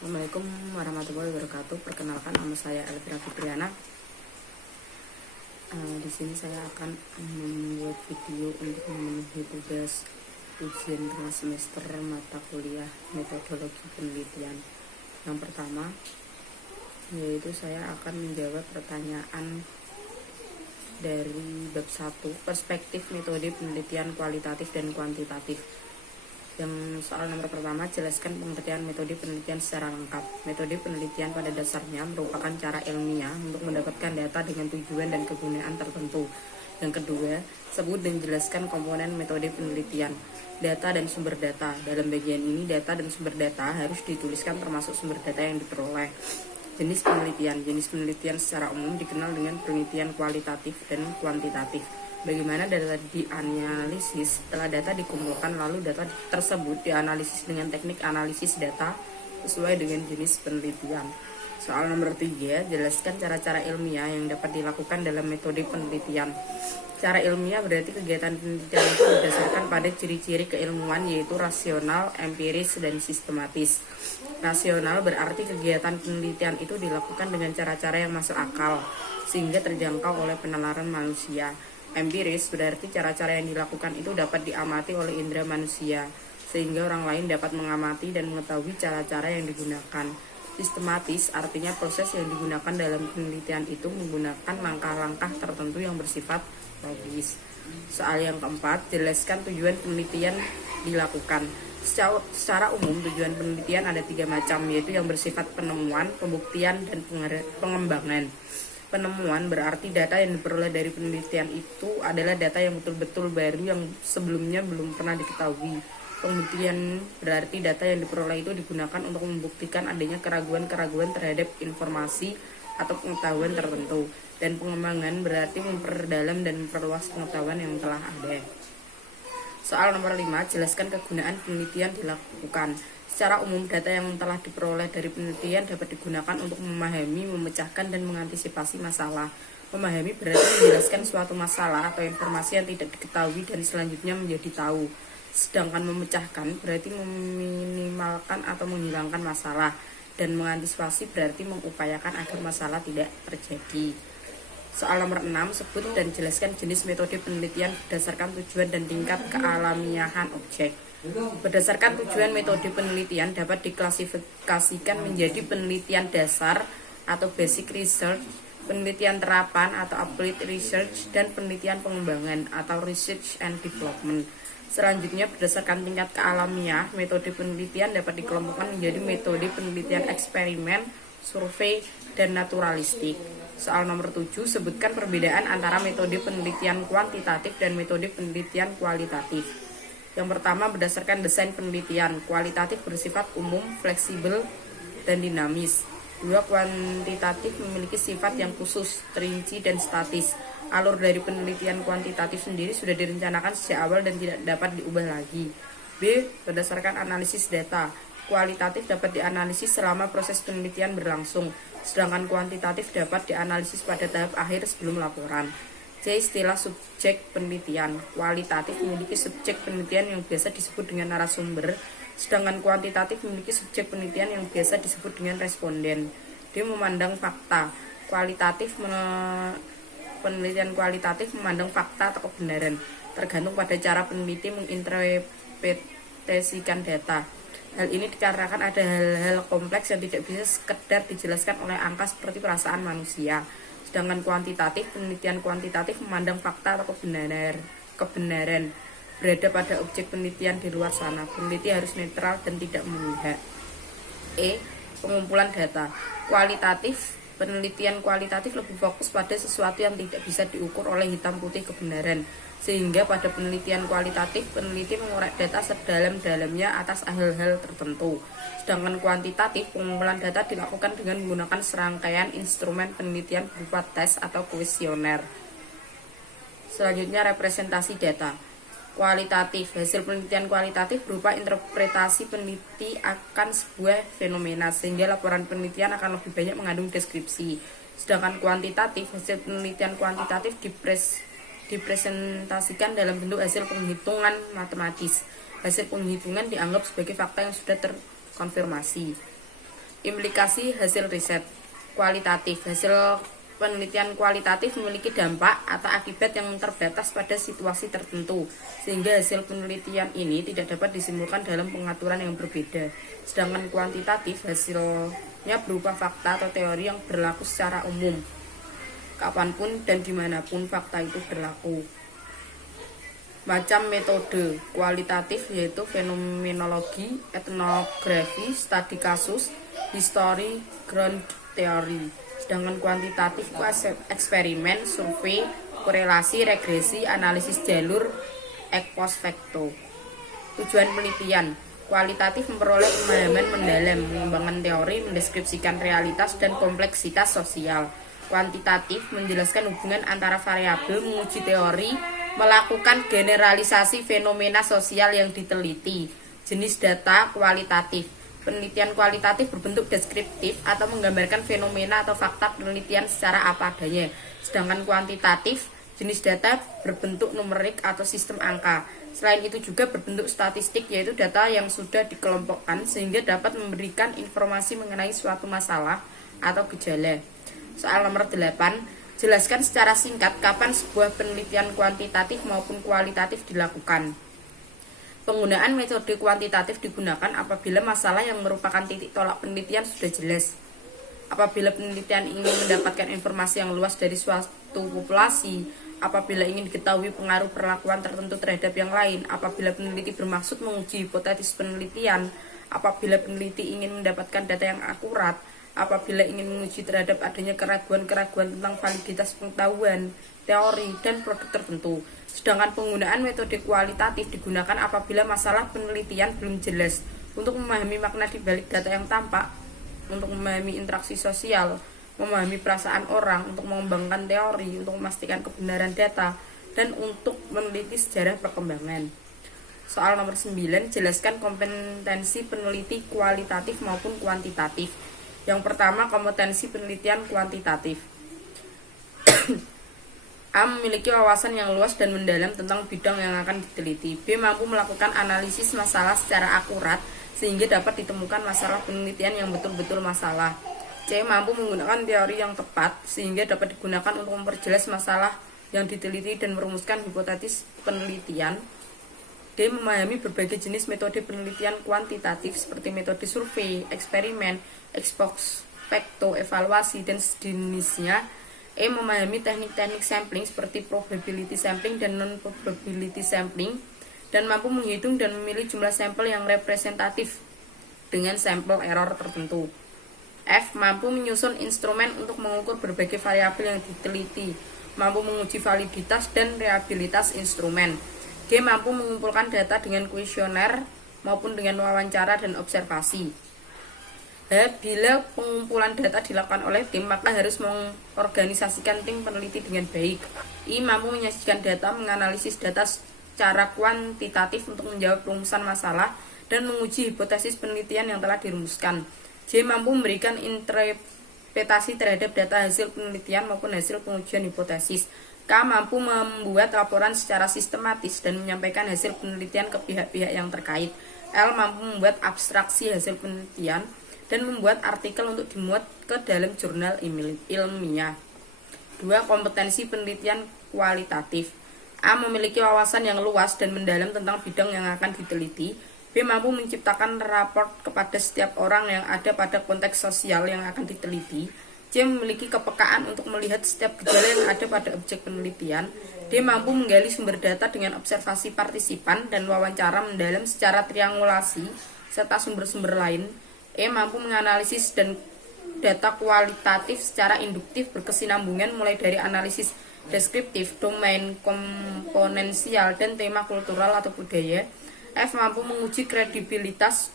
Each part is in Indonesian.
Assalamualaikum warahmatullahi wabarakatuh. Perkenalkan, nama saya Elvira Fitriana. Di sini saya akan membuat video untuk memenuhi tugas ujian tengah semester mata kuliah metodologi penelitian. Yang pertama, yaitu saya akan menjawab pertanyaan dari bab 1, perspektif metode penelitian kualitatif dan kuantitatif. Yang soal nomor pertama, jelaskan pengertian metode penelitian secara lengkap. Metode penelitian pada dasarnya merupakan cara ilmiah untuk mendapatkan data dengan tujuan dan kegunaan tertentu. Yang kedua, sebut dan jelaskan komponen metode penelitian, data dan sumber data. Dalam bagian ini, data dan sumber data harus dituliskan termasuk sumber data yang diperoleh. Jenis penelitian. Jenis penelitian secara umum dikenal dengan penelitian kualitatif dan kuantitatif. Bagaimana data dianalisis? Setelah data dikumpulkan, lalu data tersebut dianalisis dengan teknik analisis data sesuai dengan jenis penelitian. Soal nomor 3, jelaskan cara-cara ilmiah yang dapat dilakukan dalam metode penelitian. Cara ilmiah berarti kegiatan penelitian itu berdasarkan pada ciri-ciri keilmuan, yaitu rasional, empiris, dan sistematis. Rasional berarti kegiatan penelitian itu dilakukan dengan cara-cara yang masuk akal, sehingga terjangkau oleh penalaran manusia. Empiris berarti cara-cara yang dilakukan itu dapat diamati oleh indera manusia, sehingga orang lain dapat mengamati dan mengetahui cara-cara yang digunakan. Sistematis artinya proses yang digunakan dalam penelitian itu menggunakan langkah-langkah tertentu yang bersifat logis. Soal yang keempat, jelaskan tujuan penelitian dilakukan. Secara umum, tujuan penelitian ada 3 macam, yaitu yang bersifat penemuan, pembuktian, dan pengembangan. Penemuan berarti data yang diperoleh dari penelitian itu adalah data yang betul-betul baru yang sebelumnya belum pernah diketahui. Pembuktian berarti data yang diperoleh itu digunakan untuk membuktikan adanya keraguan-keraguan terhadap informasi atau pengetahuan tertentu. Dan pengembangan berarti memperdalam dan memperluas pengetahuan yang telah ada. Soal nomor 5, jelaskan kegunaan penelitian dilakukan. Secara umum, data yang telah diperoleh dari penelitian dapat digunakan untuk memahami, memecahkan, dan mengantisipasi masalah. Memahami berarti menjelaskan suatu masalah atau informasi yang tidak diketahui dan selanjutnya menjadi tahu. Sedangkan memecahkan berarti meminimalkan atau menghilangkan masalah. Dan mengantisipasi berarti mengupayakan agar masalah tidak terjadi. Soal nomor 6, sebut dan jelaskan jenis metode penelitian berdasarkan tujuan dan tingkat kealamiahan objek. Berdasarkan tujuan, metode penelitian dapat diklasifikasikan menjadi penelitian dasar atau basic research, penelitian terapan atau applied research, dan penelitian pengembangan atau research and development. Selanjutnya, berdasarkan tingkat kealamiah, metode penelitian dapat dikelompokkan menjadi metode penelitian eksperimen, survei, dan naturalistik. Soal nomor 7, sebutkan perbedaan antara metode penelitian kuantitatif dan metode penelitian kualitatif. Yang pertama, berdasarkan desain penelitian. Kualitatif bersifat umum, fleksibel, dan dinamis. 2, kuantitatif memiliki sifat yang khusus, terinci, dan statis. Alur dari penelitian kuantitatif sendiri sudah direncanakan sejak awal dan tidak dapat diubah lagi. B, berdasarkan analisis data. Kualitatif dapat dianalisis selama proses penelitian berlangsung, sedangkan kuantitatif dapat dianalisis pada tahap akhir sebelum laporan. C, istilah subjek penelitian. Kualitatif memiliki subjek penelitian yang biasa disebut dengan narasumber, sedangkan kuantitatif memiliki subjek penelitian yang biasa disebut dengan responden. D, memandang fakta. Penelitian kualitatif memandang fakta atau kebenaran, tergantung pada cara peneliti menginterpretasikan data. Hal ini dikarenakan ada hal-hal kompleks yang tidak bisa sekedar dijelaskan oleh angka seperti perasaan manusia. Sedangkan penelitian kuantitatif memandang fakta atau kebenaran berada pada objek penelitian di luar sana. Peneliti harus netral dan tidak memihak. E, pengumpulan data. Penelitian kualitatif lebih fokus pada sesuatu yang tidak bisa diukur oleh hitam putih kebenaran, sehingga pada penelitian kualitatif, peneliti mengorek data sedalam-dalamnya atas hal-hal tertentu. Sedangkan kuantitatif, pengumpulan data dilakukan dengan menggunakan serangkaian instrumen penelitian berupa tes atau kuesioner. Selanjutnya, representasi data. Kualitatif, hasil penelitian kualitatif berupa interpretasi peneliti akan sebuah fenomena, sehingga laporan penelitian akan lebih banyak mengandung deskripsi. Sedangkan kuantitatif, hasil penelitian kuantitatif dipresentasikan dalam bentuk hasil penghitungan matematis. Hasil penghitungan dianggap sebagai fakta yang sudah terkonfirmasi. Implikasi hasil riset kualitatif. Hasil penelitian kualitatif memiliki dampak atau akibat yang terbatas pada situasi tertentu, sehingga hasil penelitian ini tidak dapat disimpulkan dalam pengaturan yang berbeda. Sedangkan kuantitatif hasilnya berupa fakta atau teori yang berlaku secara umum, kapanpun dan dimanapun fakta itu berlaku. Macam metode kualitatif yaitu fenomenologi, etnografi, studi kasus, history, ground theory. Sedangkan kuantitatif itu eksperimen, survei, korelasi, regresi, analisis jalur, ex post facto. Tujuan penelitian kualitatif memperoleh pemahaman mendalam, mengembangkan teori, mendeskripsikan realitas dan kompleksitas sosial. Kuantitatif menjelaskan hubungan antara variabel, menguji teori, melakukan generalisasi fenomena sosial yang diteliti. Jenis data kualitatif. Penelitian kualitatif berbentuk deskriptif atau menggambarkan fenomena atau fakta penelitian secara apa adanya. Sedangkan kuantitatif, jenis data berbentuk numerik atau sistem angka. Selain itu juga berbentuk statistik, yaitu data yang sudah dikelompokkan sehingga dapat memberikan informasi mengenai suatu masalah atau gejala. Soal nomor 8, jelaskan secara singkat kapan sebuah penelitian kuantitatif maupun kualitatif dilakukan. Penggunaan metode kuantitatif digunakan apabila masalah yang merupakan titik tolak penelitian sudah jelas. Apabila penelitian ingin mendapatkan informasi yang luas dari suatu populasi, apabila ingin diketahui pengaruh perlakuan tertentu terhadap yang lain, apabila peneliti bermaksud menguji hipotesis penelitian, apabila peneliti ingin mendapatkan data yang akurat, apabila ingin menguji terhadap adanya keraguan-keraguan tentang validitas pengetahuan, teori, dan produk tertentu. Sedangkan penggunaan metode kualitatif digunakan apabila masalah penelitian belum jelas, untuk memahami makna di balik data yang tampak, untuk memahami interaksi sosial, memahami perasaan orang, untuk mengembangkan teori, untuk memastikan kebenaran data, dan untuk meneliti sejarah perkembangan. Soal nomor 9, jelaskan kompetensi peneliti kualitatif maupun kuantitatif. Yang pertama, kompetensi penelitian kuantitatif. A. Memiliki wawasan yang luas dan mendalam tentang bidang yang akan diteliti. B. Mampu melakukan analisis masalah secara akurat sehingga dapat ditemukan masalah penelitian yang betul-betul masalah. C. Mampu menggunakan teori yang tepat sehingga dapat digunakan untuk memperjelas masalah yang diteliti dan merumuskan hipotesis penelitian. D. Memahami berbagai jenis metode penelitian kuantitatif seperti metode survei, eksperimen, ex post facto, evaluasi, dan sejenisnya. E. Memahami teknik-teknik sampling seperti probability sampling dan non-probability sampling, dan mampu menghitung dan memilih jumlah sampel yang representatif dengan sampel error tertentu. F. Mampu menyusun instrumen untuk mengukur berbagai variabel yang diteliti, mampu menguji validitas dan reliabilitas instrumen. G. Mampu mengumpulkan data dengan kuesioner maupun dengan wawancara dan observasi. Bila pengumpulan data dilakukan oleh tim, maka harus mengorganisasikan tim peneliti dengan baik. I. Mampu menyajikan data, menganalisis data secara kuantitatif untuk menjawab rumusan masalah dan menguji hipotesis penelitian yang telah dirumuskan. J. Mampu memberikan interpretasi terhadap data hasil penelitian maupun hasil pengujian hipotesis. K. Mampu membuat laporan secara sistematis dan menyampaikan hasil penelitian ke pihak-pihak yang terkait. L. Mampu membuat abstraksi hasil penelitian dan membuat artikel untuk dimuat ke dalam jurnal ilmiah. 2. Kompetensi penelitian kualitatif. A. Memiliki wawasan yang luas dan mendalam tentang bidang yang akan diteliti. B. Mampu menciptakan raport kepada setiap orang yang ada pada konteks sosial yang akan diteliti. C. Memiliki kepekaan untuk melihat setiap gejala yang ada pada objek penelitian. D. Mampu menggali sumber data dengan observasi partisipan dan wawancara mendalam secara triangulasi serta sumber-sumber lain. E. Mampu menganalisis dan data kualitatif secara induktif berkesinambungan mulai dari analisis deskriptif, domain, komponensial, dan tema kultural atau budaya. F. Mampu menguji kredibilitas,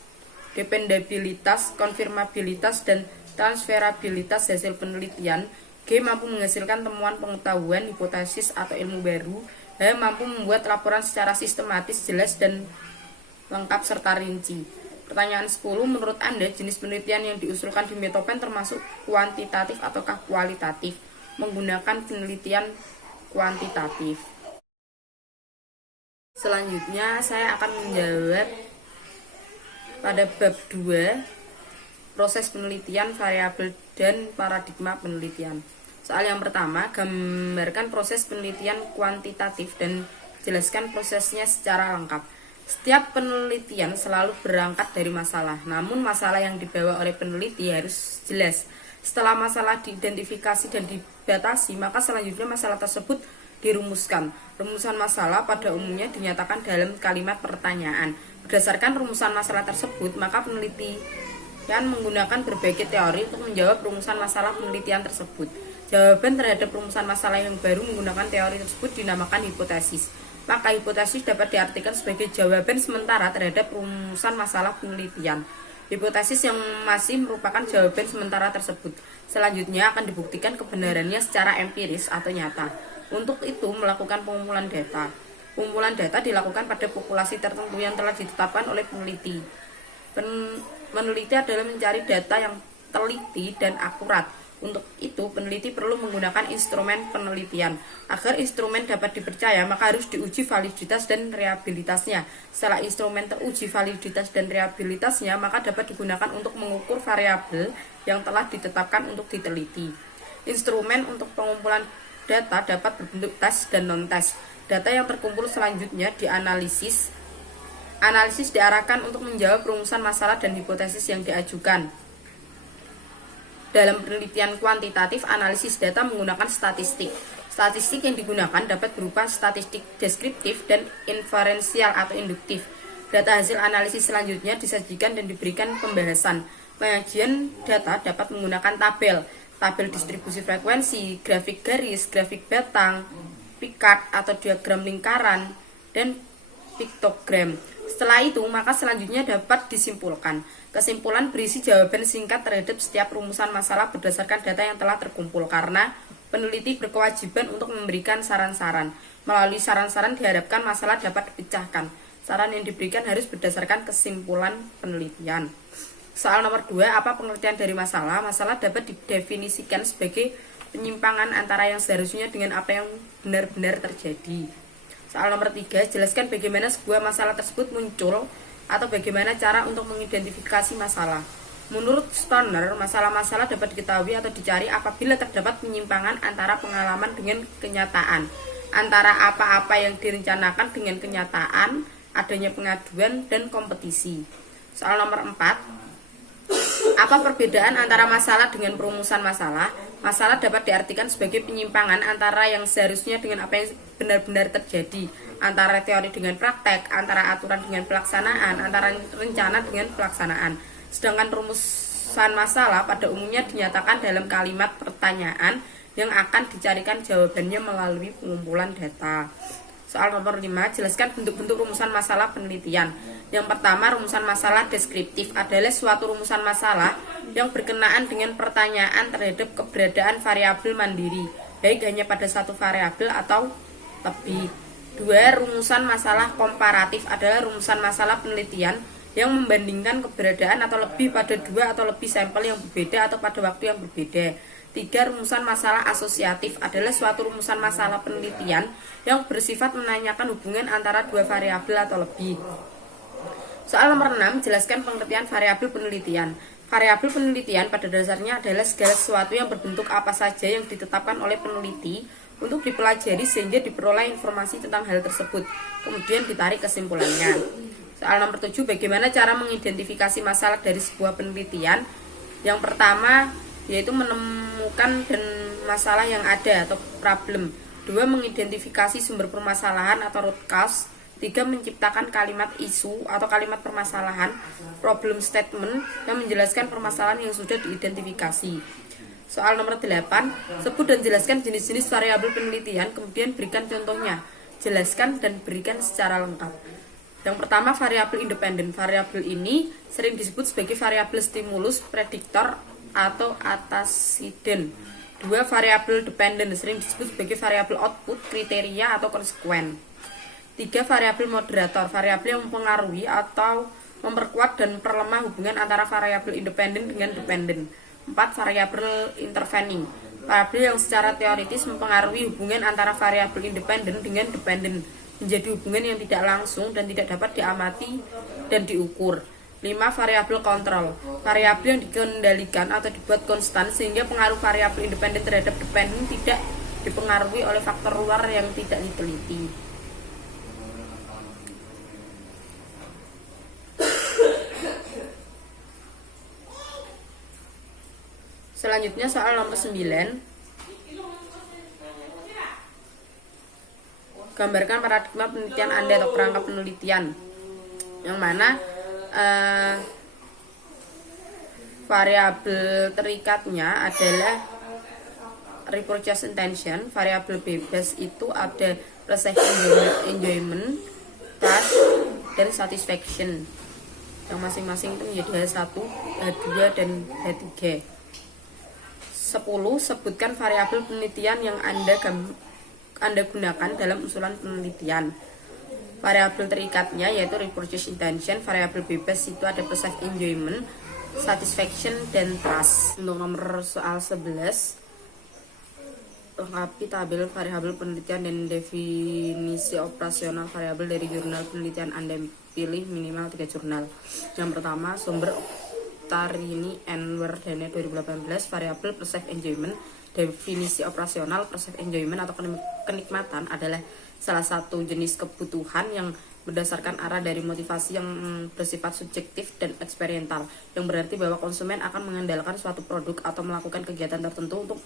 dependabilitas, konfirmabilitas, dan transferabilitas hasil penelitian. G. Mampu menghasilkan temuan pengetahuan, hipotesis, atau ilmu baru. H. Mampu membuat laporan secara sistematis, jelas, dan lengkap serta rinci. Pertanyaan 10, menurut Anda jenis penelitian yang diusulkan di Metopen termasuk kuantitatif ataukah kualitatif? Menggunakan penelitian kuantitatif. Selanjutnya saya akan menjawab pada bab 2 proses penelitian, variabel, dan paradigma penelitian. Soal yang pertama, gambarkan proses penelitian kuantitatif dan jelaskan prosesnya secara lengkap. Setiap penelitian selalu berangkat dari masalah, namun masalah yang dibawa oleh peneliti harus jelas. Setelah masalah diidentifikasi dan dibatasi, maka selanjutnya masalah tersebut dirumuskan. Rumusan masalah pada umumnya dinyatakan dalam kalimat pertanyaan. Berdasarkan rumusan masalah tersebut, maka penelitian menggunakan berbagai teori untuk menjawab rumusan masalah penelitian tersebut. Jawaban terhadap rumusan masalah yang baru menggunakan teori tersebut dinamakan hipotesis. Maka hipotesis dapat diartikan sebagai jawaban sementara terhadap rumusan masalah penelitian. Hipotesis yang masih merupakan jawaban sementara tersebut selanjutnya akan dibuktikan kebenarannya secara empiris atau nyata. Untuk itu melakukan pengumpulan data. Pengumpulan data dilakukan pada populasi tertentu yang telah ditetapkan oleh peneliti. Peneliti adalah mencari data yang teliti dan akurat. Untuk itu, peneliti perlu menggunakan instrumen penelitian. Agar instrumen dapat dipercaya, maka harus diuji validitas dan reliabilitasnya. Setelah instrumen teruji validitas dan reliabilitasnya, maka dapat digunakan untuk mengukur variabel yang telah ditetapkan untuk diteliti. Instrumen untuk pengumpulan data dapat berbentuk tes dan non-tes. Data yang terkumpul selanjutnya dianalisis. Analisis diarahkan untuk menjawab rumusan masalah dan hipotesis yang diajukan. Dalam penelitian kuantitatif, analisis data menggunakan statistik. Statistik yang digunakan dapat berupa statistik deskriptif dan inferensial atau induktif. Data hasil analisis selanjutnya disajikan dan diberikan pembahasan. Penyajian data dapat menggunakan tabel distribusi frekuensi, grafik garis, grafik batang, pikat atau diagram lingkaran, dan piktogram. Setelah itu, maka selanjutnya dapat disimpulkan. Kesimpulan berisi jawaban singkat terhadap setiap rumusan masalah berdasarkan data yang telah terkumpul, karena peneliti berkewajiban untuk memberikan saran-saran. Melalui saran-saran diharapkan masalah dapat dipecahkan. Saran yang diberikan harus berdasarkan kesimpulan penelitian. Soal nomor 2, apa pengertian dari masalah? Masalah dapat didefinisikan sebagai penyimpangan antara yang seharusnya dengan apa yang benar-benar terjadi. Soal nomor 3, jelaskan bagaimana sebuah masalah tersebut muncul atau bagaimana cara untuk mengidentifikasi masalah. Menurut Stoner, masalah-masalah dapat diketahui atau dicari apabila terdapat penyimpangan antara pengalaman dengan kenyataan, antara apa-apa yang direncanakan dengan kenyataan, adanya pengaduan, dan kompetisi. Soal nomor 4, apa perbedaan antara masalah dengan perumusan masalah? Masalah dapat diartikan sebagai penyimpangan antara yang seharusnya dengan apa yang benar-benar terjadi, antara teori dengan praktek, antara aturan dengan pelaksanaan, antara rencana dengan pelaksanaan. Sedangkan rumusan masalah pada umumnya dinyatakan dalam kalimat pertanyaan yang akan dicarikan jawabannya melalui pengumpulan data. Soal nomor 5, jelaskan bentuk-bentuk rumusan masalah penelitian. Yang pertama, rumusan masalah deskriptif adalah suatu rumusan masalah yang berkenaan dengan pertanyaan terhadap keberadaan variabel mandiri, baik hanya pada satu variabel atau lebih. 2, rumusan masalah komparatif adalah rumusan masalah penelitian yang membandingkan keberadaan atau lebih pada dua atau lebih sampel yang berbeda atau pada waktu yang berbeda. 3, rumusan masalah asosiatif adalah suatu rumusan masalah penelitian yang bersifat menanyakan hubungan antara dua variabel atau lebih. Soal nomor 6, jelaskan pengertian variabel penelitian. Variabel penelitian pada dasarnya adalah segala sesuatu yang berbentuk apa saja yang ditetapkan oleh peneliti untuk dipelajari sehingga diperoleh informasi tentang hal tersebut, kemudian ditarik kesimpulannya. Soal nomor 7, bagaimana cara mengidentifikasi masalah dari sebuah penelitian? Yang pertama, yaitu menemukan dan masalah yang ada atau problem. 2, mengidentifikasi sumber permasalahan atau root cause. 3, menciptakan kalimat isu atau kalimat permasalahan, problem statement, yang menjelaskan permasalahan yang sudah diidentifikasi. Soal nomor 8, sebut dan jelaskan jenis-jenis variabel penelitian, kemudian berikan contohnya. Jelaskan dan berikan secara lengkap. Yang pertama, variabel independen. Variabel ini sering disebut sebagai variabel stimulus, prediktor, atau anteseden. 2, variabel dependen sering disebut sebagai variabel output, kriteria, atau konsekuen. 3, variabel moderator, variabel yang mempengaruhi atau memperkuat dan memperlemah hubungan antara variabel independen dengan dependen. 4, variabel intervening, variabel yang secara teoritis mempengaruhi hubungan antara variabel independen dengan dependen, menjadi hubungan yang tidak langsung dan tidak dapat diamati dan diukur. 5. Variabel kontrol. Variabel yang dikendalikan atau dibuat konstan sehingga pengaruh variabel independen terhadap dependen tidak dipengaruhi oleh faktor luar yang tidak diteliti. Selanjutnya soal nomor 9. Gambarkan paradigma penelitian Anda atau perangkat penelitian yang mana variabel terikatnya adalah repurchase intention. Variabel bebas itu ada perceived enjoyment, trust, dan satisfaction yang masing-masing itu menjadi H1, H2, dan H3. 10. Sebutkan variabel penelitian yang Anda gunakan dalam usulan penelitian. Variabel terikatnya yaitu repurchase intention, variabel bebas itu ada perceived enjoyment, satisfaction, dan trust. Untuk nomor soal 11, lengkapi tabel variabel penelitian dan definisi operasional variabel dari jurnal penelitian Anda. Pilih minimal 3 jurnal. Yang pertama, sumber Tarini and Wardane 2018, variabel perceived enjoyment. Definisi operasional perceived enjoyment atau kenikmatan adalah salah satu jenis kebutuhan yang berdasarkan arah dari motivasi yang bersifat subjektif dan eksperimental, yang berarti bahwa konsumen akan mengandalkan suatu produk atau melakukan kegiatan tertentu untuk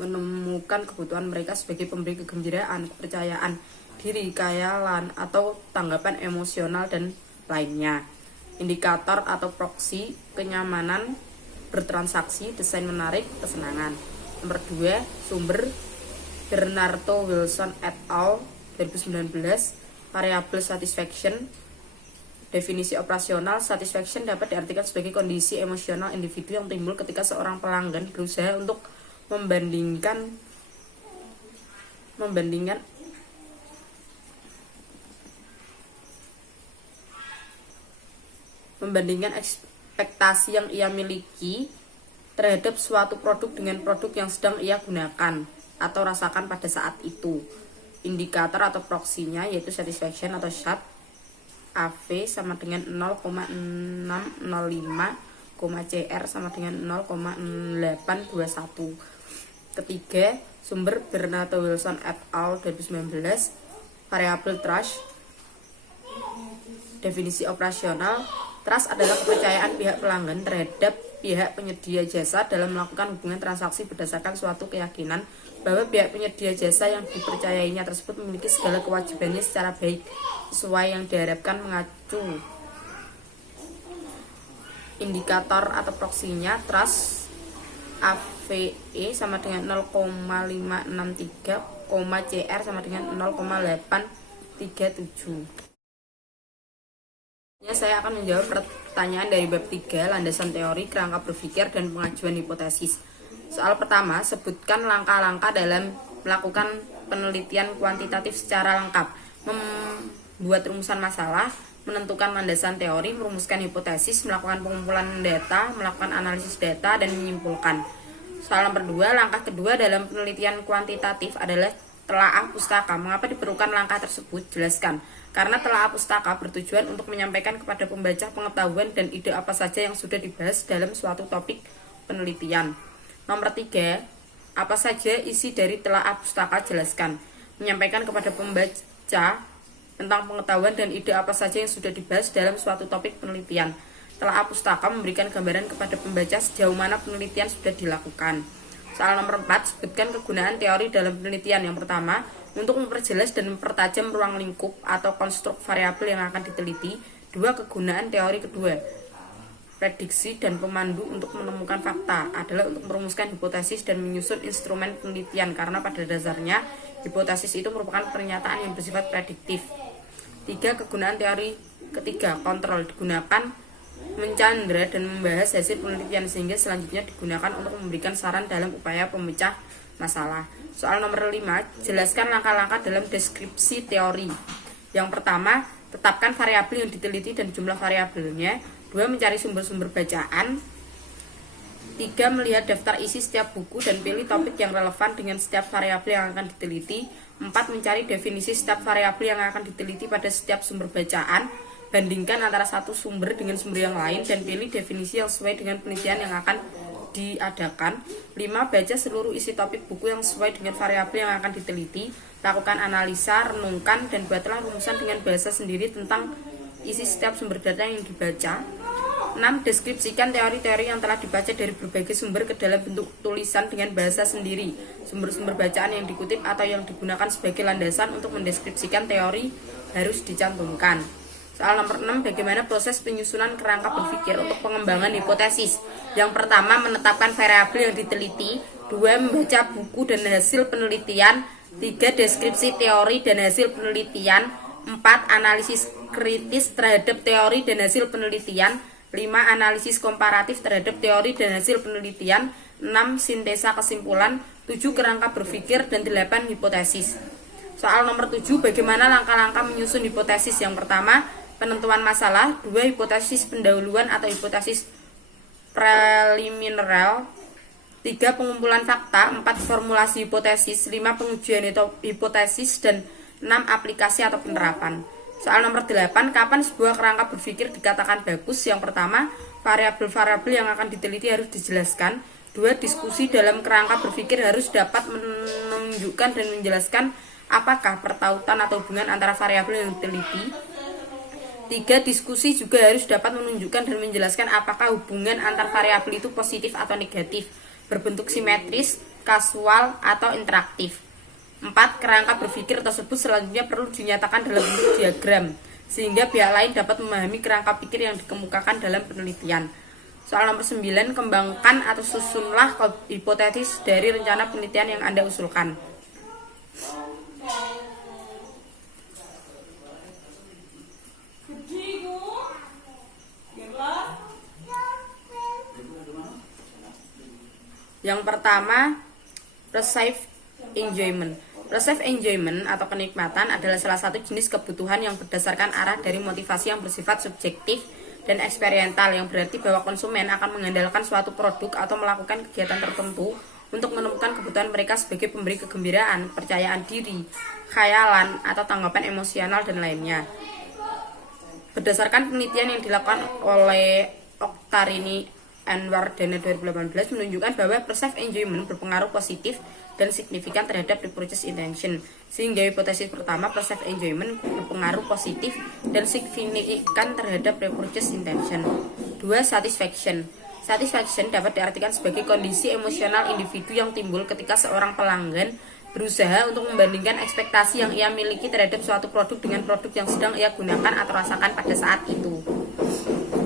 menemukan kebutuhan mereka sebagai pemberi kegembiraan, kepercayaan diri, khayalan, atau tanggapan emosional dan lainnya. Indikator atau proksi kenyamanan bertransaksi, desain menarik, kesenangan. Nomor 2, sumber Bernardo Wilson et al. 2019, variabel satisfaction. Definisi operasional, satisfaction dapat diartikan sebagai kondisi emosional individu yang timbul ketika seorang pelanggan berusaha untuk membandingkan ekspektasi yang ia miliki terhadap suatu produk dengan produk yang sedang ia gunakan atau rasakan pada saat itu. Indikator atau proksinya yaitu satisfaction atau SAT, AV sama dengan 0,605, CR sama dengan 0,821. Ketiga, sumber Bernardo Wilson et al. 2019, variabel trust. Definisi operasional, trust adalah kepercayaan pihak pelanggan terhadap pihak penyedia jasa dalam melakukan hubungan transaksi berdasarkan suatu keyakinan bahwa pihak penyedia jasa yang dipercayainya tersebut memiliki segala kewajibannya secara baik sesuai yang diharapkan. Mengacu indikator atau proksinya, trust AVE sama dengan 0,563, CR sama dengan 0,837. Saya akan menjawab pertanyaan dari bab 3, landasan teori, kerangka berpikir, dan pengajuan hipotesis. Soal pertama, sebutkan langkah-langkah dalam melakukan penelitian kuantitatif secara lengkap. Membuat rumusan masalah, menentukan landasan teori, merumuskan hipotesis, melakukan pengumpulan data, melakukan analisis data, dan menyimpulkan. Soal nomor 2, langkah kedua dalam penelitian kuantitatif adalah telaah pustaka. Mengapa diperlukan langkah tersebut? Jelaskan. Karena telaah pustaka bertujuan untuk menyampaikan kepada pembaca pengetahuan dan ide apa saja yang sudah dibahas dalam suatu topik penelitian. Nomor 3, apa saja isi dari telaah pustaka? Jelaskan. Menyampaikan kepada pembaca tentang pengetahuan dan ide apa saja yang sudah dibahas dalam suatu topik penelitian. Telaah pustaka memberikan gambaran kepada pembaca sejauh mana penelitian sudah dilakukan. Soal nomor 4, sebutkan kegunaan teori dalam penelitian. Yang pertama, untuk memperjelas dan mempertajam ruang lingkup atau konstruk variabel yang akan diteliti. 2, kegunaan teori kedua, prediksi dan pemandu untuk menemukan fakta, adalah untuk merumuskan hipotesis dan menyusun instrumen penelitian, karena pada dasarnya hipotesis itu merupakan pernyataan yang bersifat prediktif. 3, kegunaan teori ketiga, kontrol, digunakan mencandra dan membahas hasil penelitian sehingga selanjutnya digunakan untuk memberikan saran dalam upaya pemecah masalah. Soal nomor 5, jelaskan langkah-langkah dalam deskripsi teori. Yang pertama, tetapkan variabel yang diteliti dan jumlah variabelnya. 2, mencari sumber-sumber bacaan. 3, melihat daftar isi setiap buku dan pilih topik yang relevan dengan setiap variabel yang akan diteliti. 4, mencari definisi setiap variabel yang akan diteliti pada setiap sumber bacaan. Bandingkan antara satu sumber dengan sumber yang lain dan pilih definisi yang sesuai dengan penelitian yang akan diadakan. 5. Baca seluruh isi topik buku yang sesuai dengan variabel yang akan diteliti. Lakukan analisa, renungkan, dan buatlah rumusan dengan bahasa sendiri tentang isi setiap sumber data yang dibaca. 6. Deskripsikan teori-teori yang telah dibaca dari berbagai sumber ke dalam bentuk tulisan dengan bahasa sendiri. Sumber-sumber bacaan yang dikutip atau yang digunakan sebagai landasan untuk mendeskripsikan teori harus dicantumkan. Soal nomor 6, bagaimana proses penyusunan kerangka berpikir untuk pengembangan hipotesis. Yang pertama, menetapkan variabel yang diteliti. 2. Membaca buku dan hasil penelitian. 3. Deskripsi teori dan hasil penelitian. 4. Analisis kritis terhadap teori dan hasil penelitian. 5. Analisis komparatif terhadap teori dan hasil penelitian. 6. Sintesa kesimpulan. 7. Kerangka berpikir. Dan 8. Hipotesis. Soal nomor 7, bagaimana langkah-langkah menyusun hipotesis. Yang pertama, penentuan masalah. 2. Hipotesis pendahuluan atau hipotesis preliminal. 3. Pengumpulan fakta. 4. Formulasi hipotesis. 5. Pengujian hipotesis. Dan 6. Aplikasi atau penerapan. Soal nomor 8, kapan sebuah kerangka berpikir dikatakan bagus. Yang pertama, variabel-variabel yang akan diteliti harus dijelaskan. 2. Diskusi dalam kerangka berpikir harus dapat menunjukkan dan menjelaskan apakah pertautan atau hubungan antara variabel yang diteliti. 3. Diskusi juga harus dapat menunjukkan dan menjelaskan apakah hubungan antar variabel itu positif atau negatif, berbentuk simetris, kasual, atau interaktif. 4. Kerangka berpikir tersebut selanjutnya perlu dinyatakan dalam bentuk diagram, sehingga pihak lain dapat memahami kerangka pikir yang dikemukakan dalam penelitian. Soal nomor 9, kembangkan atau susunlah hipotesis dari rencana penelitian yang Anda usulkan. Yang pertama, receive enjoyment. Receive enjoyment atau kenikmatan adalah salah satu jenis kebutuhan yang berdasarkan arah dari motivasi yang bersifat subjektif dan eksperiental, yang berarti bahwa konsumen akan mengandalkan suatu produk atau melakukan kegiatan tertentu untuk menemukan kebutuhan mereka sebagai pemberi kegembiraan, percayaan diri, khayalan, atau tanggapan emosional dan lainnya. Berdasarkan penelitian yang dilakukan oleh Oktarini Anwardana 2018 menunjukkan bahwa perceived enjoyment berpengaruh positif dan signifikan terhadap repurchase intention, sehingga hipotesis pertama, perceived enjoyment berpengaruh positif dan signifikan terhadap repurchase intention. 2. Satisfaction. Satisfaction dapat diartikan sebagai kondisi emosional individu yang timbul ketika seorang pelanggan berusaha untuk membandingkan ekspektasi yang ia miliki terhadap suatu produk dengan produk yang sedang ia gunakan atau rasakan pada saat itu.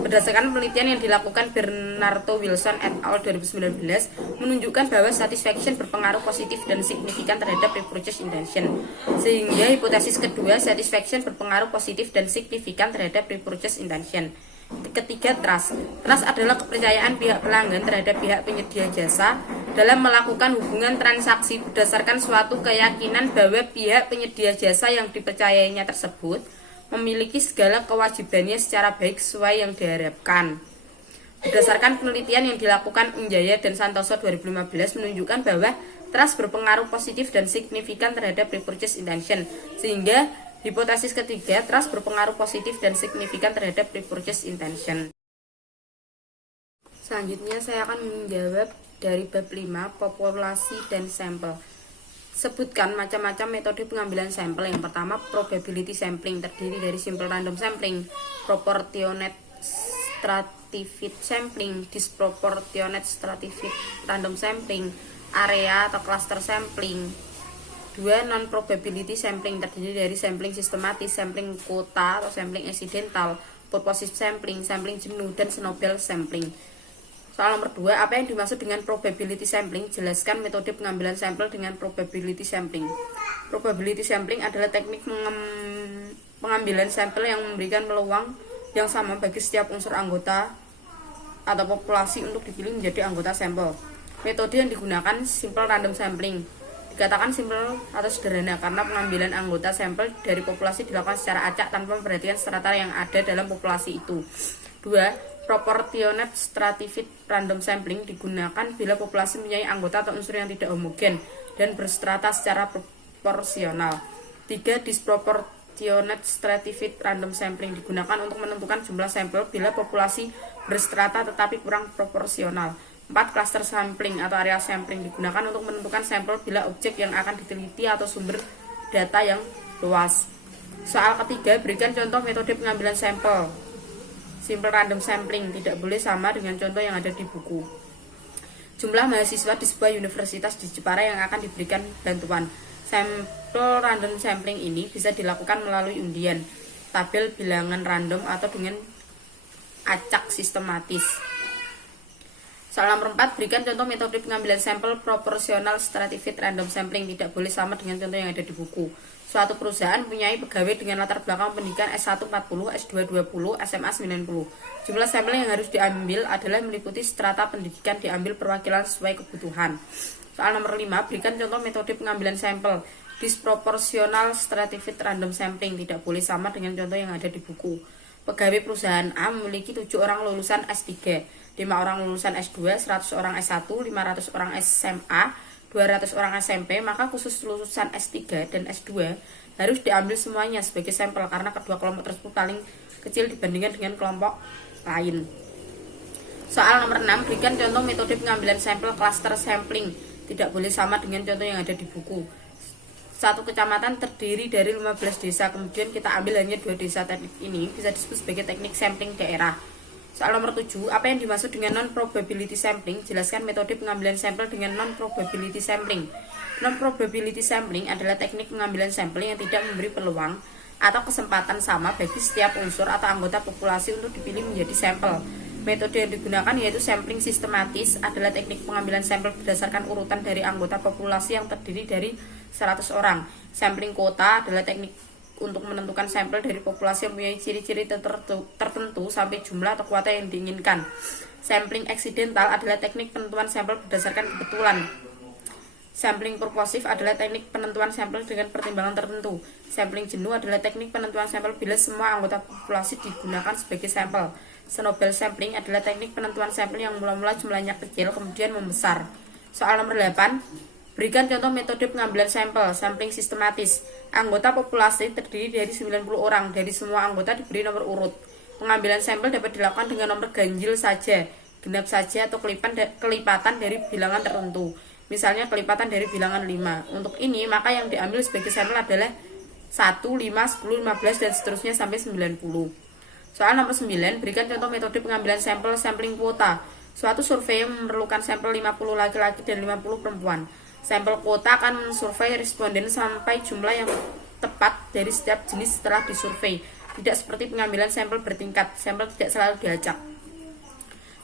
Berdasarkan penelitian yang dilakukan Bernardo Wilson et al. 2019 menunjukkan bahwa satisfaction berpengaruh positif dan signifikan terhadap repurchase intention, sehingga hipotesis kedua, satisfaction berpengaruh positif dan signifikan terhadap repurchase intention. Ketiga, trust. Trust adalah kepercayaan pihak pelanggan terhadap pihak penyedia jasa dalam melakukan hubungan transaksi berdasarkan suatu keyakinan bahwa pihak penyedia jasa yang dipercayainya tersebut memiliki segala kewajibannya secara baik sesuai yang diharapkan. Berdasarkan penelitian yang dilakukan Unjaya dan Santoso 2015 menunjukkan bahwa trust berpengaruh positif dan signifikan terhadap repurchase intention, sehingga hipotesis ketiga, trust berpengaruh positif dan signifikan terhadap repurchase intention. Selanjutnya saya akan menjawab dari bab 5, populasi dan sampel. Sebutkan macam-macam metode pengambilan sampel. Yang pertama, probability sampling, terdiri dari simple random sampling, proportionate stratified sampling, disproportionate stratified random sampling, area atau cluster sampling. 2. Non-probability sampling, terdiri dari sampling sistematis, sampling kuota atau sampling accidental, purposive sampling, sampling jenuh, dan snowball sampling. Soal nomor 2, apa yang dimaksud dengan probability sampling? Jelaskan metode pengambilan sampel dengan probability sampling. Probability sampling adalah teknik pengambilan sampel yang memberikan peluang yang sama bagi setiap unsur anggota atau populasi untuk dipilih menjadi anggota sampel. Metode yang digunakan simple random sampling. Dikatakan simple atau sederhana karena pengambilan anggota sampel dari populasi dilakukan secara acak tanpa memperhatikan strata yang ada dalam populasi itu. 2. Proportionate stratified random sampling digunakan bila populasi mempunyai anggota atau unsur yang tidak homogen dan berstrata secara proporsional. 3. proportionate stratified random sampling digunakan untuk menentukan jumlah sampel bila populasi berstrata tetapi kurang proporsional. 4. Cluster sampling atau area sampling digunakan untuk menentukan sampel bila objek yang akan diteliti atau sumber data yang luas. Soal ketiga, berikan contoh metode pengambilan sampel. Simple random sampling tidak boleh sama dengan contoh yang ada di buku. Jumlah mahasiswa di sebuah universitas di Jepara yang akan diberikan bantuan. Sampel random sampling ini bisa dilakukan melalui undian, tabel bilangan random, atau dengan acak sistematis. Soal nomor 4, berikan contoh metode pengambilan sampel proportional stratified random sampling tidak boleh sama dengan contoh yang ada di buku. Suatu perusahaan mempunyai pegawai dengan latar belakang pendidikan S1 40, S2 20, SMA 90. Jumlah sampel yang harus diambil adalah meliputi strata pendidikan diambil perwakilan sesuai kebutuhan. Soal nomor 5, berikan contoh metode pengambilan sampel. Disproportional stratified random sampling tidak boleh sama dengan contoh yang ada di buku. Pegawai perusahaan A memiliki 7 orang lulusan S3, 5 orang lulusan S2, 100 orang S1, 500 orang SMA, 200 orang SMP, maka khusus lulusan S3 dan S2 harus diambil semuanya sebagai sampel karena kedua kelompok tersebut paling kecil dibandingkan dengan kelompok lain. Soal nomor 6, berikan contoh metode pengambilan sampel cluster sampling tidak boleh sama dengan contoh yang ada di buku. Satu kecamatan terdiri dari 15 desa, kemudian kita ambil hanya 2 desa. Teknik ini bisa disebut sebagai teknik sampling daerah. Soal nomor 7, apa yang dimaksud dengan non-probability sampling? Jelaskan metode pengambilan sampel dengan non-probability sampling. Non-probability sampling adalah teknik pengambilan sampel yang tidak memberi peluang atau kesempatan sama bagi setiap unsur atau anggota populasi untuk dipilih menjadi sampel. Metode yang digunakan yaitu sampling sistematis, adalah teknik pengambilan sampel berdasarkan urutan dari anggota populasi yang terdiri dari 100 orang. Sampling kuota adalah teknik untuk menentukan sampel dari populasi yang mempunyai ciri-ciri tertentu sampai jumlah atau kuota yang diinginkan. Sampling accidental adalah teknik penentuan sampel berdasarkan kebetulan. Sampling purposive adalah teknik penentuan sampel dengan pertimbangan tertentu. Sampling jenuh adalah teknik penentuan sampel bila semua anggota populasi digunakan sebagai sampel. Snowball sampling adalah teknik penentuan sampel yang mula-mula jumlahnya kecil kemudian membesar. Soal nomor 8, berikan contoh metode pengambilan sampel. Sampling sistematis. Anggota populasi terdiri dari 90 orang. Dari semua anggota diberi nomor urut. Pengambilan sampel dapat dilakukan dengan nomor ganjil saja, genap saja, atau kelipatan dari bilangan tertentu. Misalnya kelipatan dari bilangan 5. Untuk ini, maka yang diambil sebagai sampel adalah 1, 5, 10, 15, dan seterusnya sampai 90. Soal nomor 9, berikan contoh metode pengambilan sampel sampling kuota. Suatu survei memerlukan sampel 50 laki-laki dan 50 perempuan. Sampel kuota akan mensurvei responden sampai jumlah yang tepat dari setiap jenis setelah disurvei. Tidak seperti pengambilan sampel bertingkat, sampel tidak selalu diacak.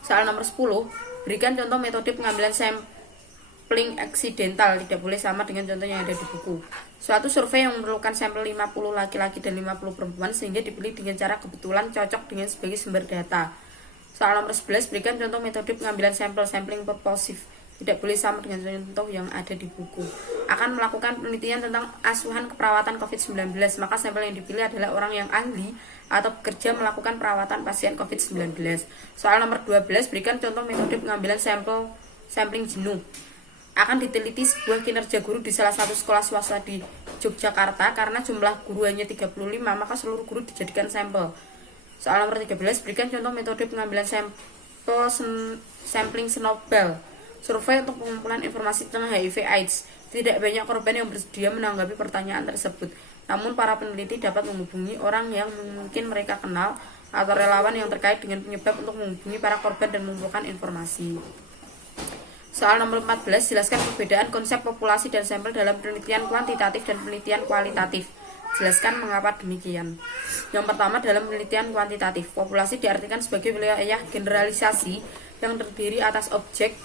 Soal nomor 10, berikan contoh metode pengambilan sampling accidental tidak boleh sama dengan contoh yang ada di buku. Suatu survei yang memerlukan sampel 50 laki-laki dan 50 perempuan sehingga dipilih dengan cara kebetulan cocok dengan sebagai sumber data. Soal nomor 11, berikan contoh metode pengambilan sampel sampling purposive tidak boleh sama dengan contoh yang ada di buku. Akan melakukan penelitian tentang asuhan keperawatan COVID-19, maka sampel yang dipilih adalah orang yang ahli atau bekerja melakukan perawatan pasien COVID-19. Soal nomor 12, berikan contoh metode pengambilan sampling jenuh. Akan diteliti sebuah kinerja guru di salah satu sekolah swasta di Yogyakarta. Karena jumlah guru hanya 35, maka seluruh guru dijadikan sampel. Soal nomor 13, berikan contoh metode pengambilan sampel sampling snowball. Survei untuk pengumpulan informasi tentang HIV/AIDS. Tidak banyak korban yang bersedia menanggapi pertanyaan tersebut. Namun para peneliti dapat menghubungi orang yang mungkin mereka kenal atau relawan yang terkait dengan penyebab untuk menghubungi para korban dan mengumpulkan informasi. Soal nomor 14, jelaskan perbedaan konsep populasi dan sampel dalam penelitian kuantitatif dan penelitian kualitatif. Jelaskan mengapa demikian. Yang pertama, dalam penelitian kuantitatif, populasi diartikan sebagai wilayah generalisasi yang terdiri atas objek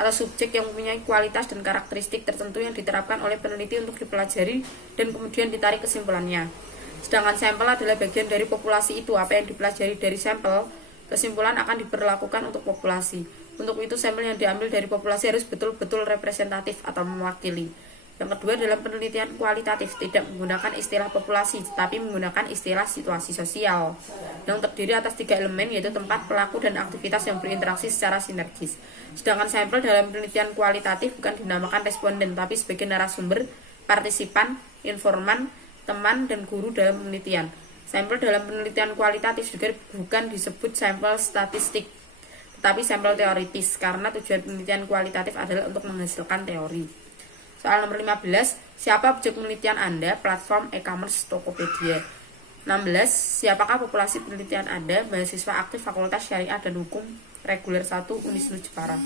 atau subjek yang mempunyai kualitas dan karakteristik tertentu yang diterapkan oleh peneliti untuk dipelajari dan kemudian ditarik kesimpulannya. Sedangkan sampel adalah bagian dari populasi itu. Apa yang dipelajari dari sampel, kesimpulan akan diberlakukan untuk populasi. Untuk itu, sampel yang diambil dari populasi harus betul-betul representatif atau mewakili. Yang kedua, dalam penelitian kualitatif tidak menggunakan istilah populasi, tetapi menggunakan istilah situasi sosial yang terdiri atas 3 elemen, yaitu tempat, pelaku, dan aktivitas yang berinteraksi secara sinergis. Sedangkan sampel dalam penelitian kualitatif bukan dinamakan responden, tapi sebagai narasumber, partisipan, informan, teman dan guru dalam penelitian. Sampel dalam penelitian kualitatif juga bukan disebut sampel statistik, tetapi sampel teoritis, karena tujuan penelitian kualitatif adalah untuk menghasilkan teori. Soal nomor 15, siapa objek penelitian Anda? Platform e-commerce Tokopedia. 16, siapakah populasi penelitian Anda? Mahasiswa aktif Fakultas Syariah dan Hukum Reguler 1 Unisnu Jepara.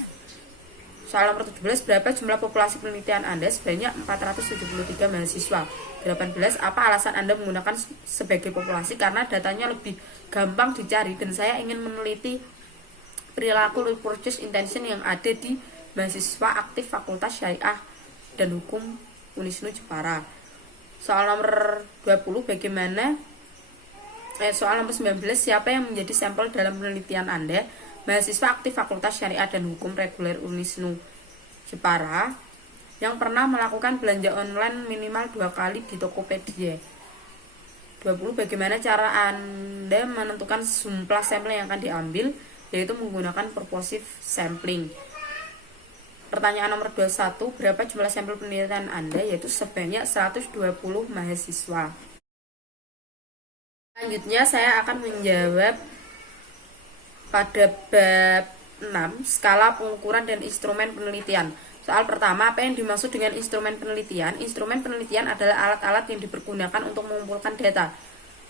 Soal nomor 17, berapa jumlah populasi penelitian Anda? Sebanyak 473 mahasiswa. 18, apa alasan Anda menggunakan sebagai populasi? Karena datanya lebih gampang dicari dan saya ingin meneliti perilaku repurchase intention yang ada di mahasiswa aktif Fakultas Syariah dan Hukum Unisnu Jepara. Soal nomor 20, soal nomor 19, siapa yang menjadi sampel dalam penelitian Anda? Mahasiswa aktif Fakultas Syariah dan Hukum Reguler Unisnu Jepara yang pernah melakukan belanja online minimal 2 kali di Tokopedia. 20, bagaimana cara Anda menentukan jumlah sampel yang akan diambil? Yaitu menggunakan purposive sampling. Pertanyaan nomor 21, berapa jumlah sampel penelitian Anda? Yaitu sebanyak 120 mahasiswa. Selanjutnya saya akan menjawab pada bab 6, skala pengukuran dan instrumen penelitian. Soal pertama, apa yang dimaksud dengan instrumen penelitian? Instrumen penelitian adalah alat-alat yang dipergunakan untuk mengumpulkan data.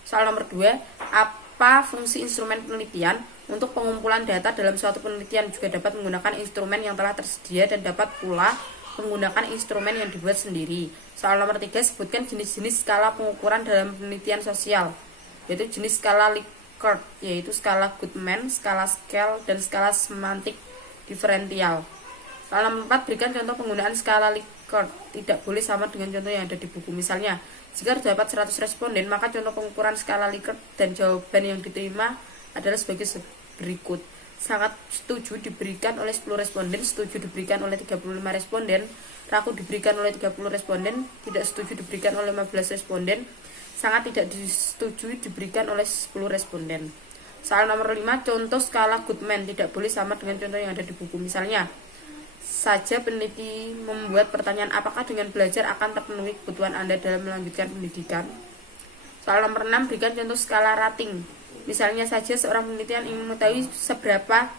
Soal nomor 2, apa fungsi instrumen penelitian? Untuk pengumpulan data dalam suatu penelitian juga dapat menggunakan instrumen yang telah tersedia dan dapat pula menggunakan instrumen yang dibuat sendiri. Soal nomor 3, sebutkan jenis-jenis skala pengukuran dalam penelitian sosial, yaitu jenis skala Likert, yaitu skala Goodman, skala scale, dan skala semantik diferensial. Soal nomor 4, berikan contoh penggunaan skala Likert. Tidak boleh sama dengan contoh yang ada di buku. Misalnya, jika terdapat 100 responden, maka contoh pengukuran skala Likert dan jawaban yang diterima adalah sebagai berikut. Sangat setuju diberikan oleh 10 responden, setuju diberikan oleh 35 responden, ragu diberikan oleh 30 responden, tidak setuju diberikan oleh 15 responden, sangat tidak disetujui diberikan oleh 10 responden. Soal nomor 5, contoh skala Goodman tidak boleh sama dengan contoh yang ada di buku. Misalnya saja peneliti membuat pertanyaan, apakah dengan belajar akan terpenuhi kebutuhan Anda dalam melanjutkan pendidikan? Soal nomor 6, berikan contoh skala rating. Misalnya saja seorang penelitian ingin mengetahui seberapa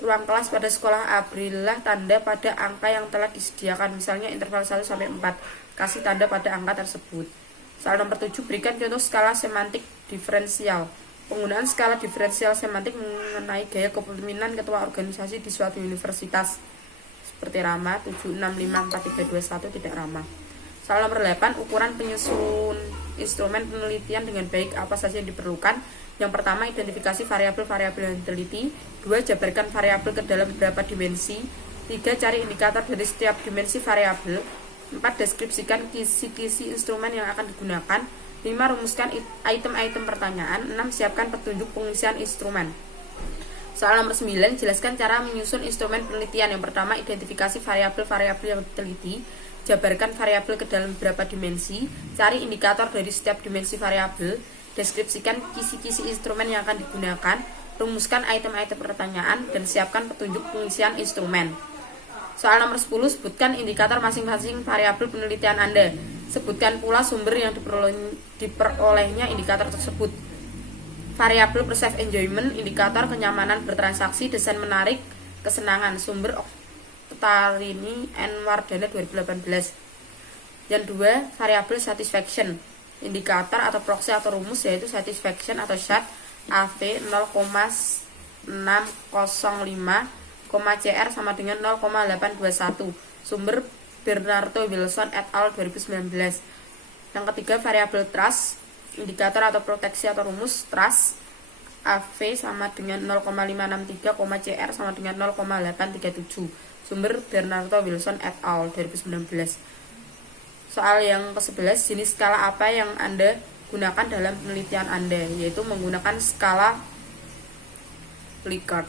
ruang kelas pada sekolah A, berilah tanda pada angka yang telah disediakan, misalnya interval 1 sampai 4. Kasih tanda pada angka tersebut. Soal nomor 7, berikan contoh skala semantik diferensial. Penggunaan skala diferensial semantik mengenai gaya kepemimpinan ketua organisasi di suatu universitas. Seperti Rama 765431 tidak ramah. Soal nomor 8, ukuran penyusun instrumen penelitian dengan baik, apa saja yang diperlukan? Yang pertama, identifikasi variabel-variabel yang diteliti. 2, jabarkan variabel ke dalam beberapa dimensi. 3, cari indikator dari setiap dimensi variabel. 4, deskripsikan kisi-kisi instrumen yang akan digunakan. 5, rumuskan item-item pertanyaan. 6, siapkan petunjuk pengisian instrumen. Soal nomor 9, jelaskan cara menyusun instrumen penelitian. Yang pertama, identifikasi variabel-variabel yang diteliti. Jabarkan variabel ke dalam beberapa dimensi. Cari indikator dari setiap dimensi variabel. Deskripsikan kisi-kisi instrumen yang akan digunakan. Rumuskan item-item pertanyaan dan siapkan petunjuk pengisian instrumen. Soal nomor 10, sebutkan indikator masing-masing variabel penelitian Anda. Sebutkan pula sumber yang diperolehnya indikator tersebut. Variabel perceived enjoyment, indikator kenyamanan bertransaksi, desain menarik, kesenangan, sumber Oktarini and Wardana 2018. Yang 2, variabel satisfaction, indikator atau proksi atau rumus, yaitu satisfaction atau SAT AV 0,605, CR sama dengan 0,821. Sumber Bernardo Wilson et al. 2019. Yang ketiga, variabel trust, indikator atau proteksi atau rumus trust AV sama dengan 0,563, CR sama dengan 0,837. Sumber Bernardo Wilson et al. 2019. Soal yang ke-11, jenis skala apa yang Anda gunakan dalam penelitian Anda? Yaitu menggunakan skala Likert.